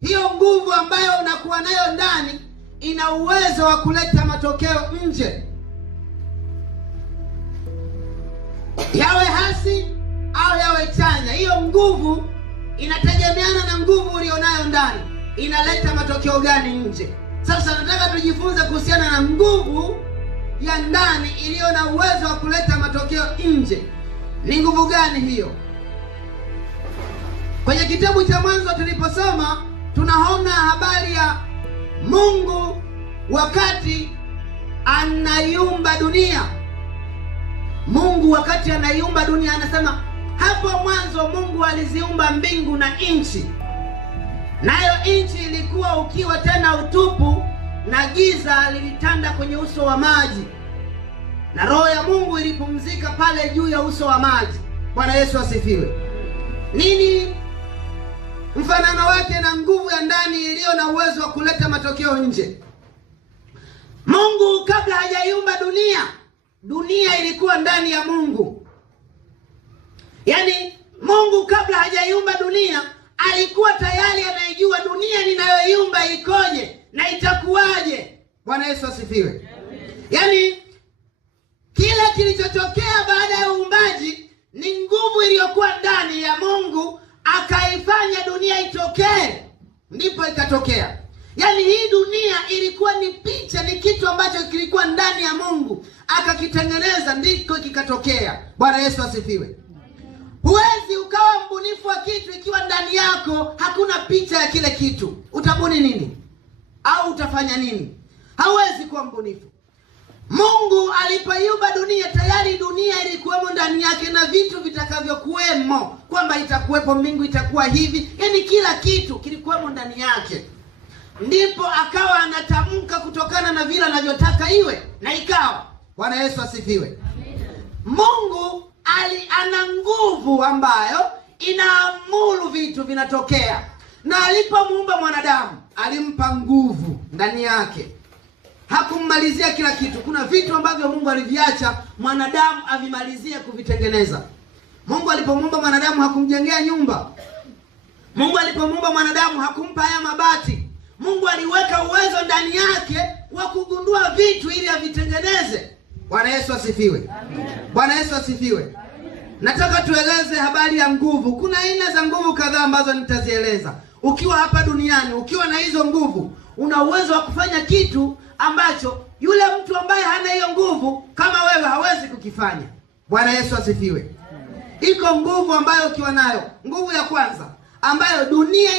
hiyo nguvu ambayo unakuwa nayo ndani ina uwezo wa kuleta matokeo nje, yawe hasi au yawe chanya. Hiyo nguvu inategemeana na nguvu ulionayo ndani inaleta matokeo gani nje. Sasa nataka tujifunze kuhusiana na nguvu ya ndani iliyo na uwezo wa kuleta matokeo nje. Ni nguvu gani hiyo? Kwenye kitabu cha Mwanzo tuliposoma, tunaona habari ya Mungu wakati anaiumba dunia. Mungu wakati anaiumba dunia anasema, hapo mwanzo Mungu aliziumba mbingu na nchi. Nayo nchi ilikuwa ukiwa tena utupu, na giza lilitanda kwenye uso wa maji, na roho ya Mungu ilipumzika pale juu ya uso wa maji. Bwana Yesu asifiwe. Nini mfanano wake na nguvu ya ndani iliyo na uwezo wa kuleta matokeo nje? Mungu kabla hajaiumba dunia, dunia ilikuwa ndani ya Mungu. Yaani Mungu kabla hajaiumba dunia alikuwa tayari anaijua dunia ninayoiumba ikoje na itakuwaje. Bwana Yesu asifiwe. Yaani kila kilichotokea baada ya uumbaji ni nguvu iliyokuwa ndani ya Mungu akaifanya dunia itokee, ndipo ikatokea. Yaani hii dunia ilikuwa ni picha, ni kitu ambacho kilikuwa ndani ya Mungu akakitengeneza, ndiko kikatokea. Bwana Yesu asifiwe. Huwezi ukawa mbunifu wa kitu ikiwa ndani yako hakuna picha ya kile kitu. Utabuni nini? Au utafanya nini? Hauwezi kuwa mbunifu. Mungu alipoiumba dunia, tayari dunia ilikuwemo ndani yake na vitu vitakavyokuwemo, kwamba itakuwepo mbingu, itakuwa hivi, yaani kila kitu kilikuwemo ndani yake. Ndipo akawa anatamka kutokana na vile anavyotaka iwe, na ikawa. Bwana Yesu asifiwe. Mungu ana nguvu ambayo inaamuru vitu vinatokea, na alipomuumba mwanadamu alimpa nguvu ndani yake. Hakummalizia kila kitu. Kuna vitu ambavyo Mungu aliviacha mwanadamu avimalizie kuvitengeneza. Mungu alipomuumba mwanadamu hakumjengea nyumba. Mungu alipomuumba mwanadamu hakumpa haya mabati. Mungu aliweka uwezo ndani yake wa kugundua vitu ili avitengeneze. Bwana Yesu asifiwe. Bwana Yesu asifiwe. Nataka tueleze habari ya nguvu. Kuna aina za nguvu kadhaa ambazo nitazieleza. Ukiwa hapa duniani, ukiwa na hizo nguvu, una uwezo wa kufanya kitu ambacho yule mtu ambaye hana hiyo nguvu kama wewe hawezi kukifanya. Bwana Yesu asifiwe. Iko nguvu ambayo ukiwa nayo, nguvu ya kwanza ambayo dunia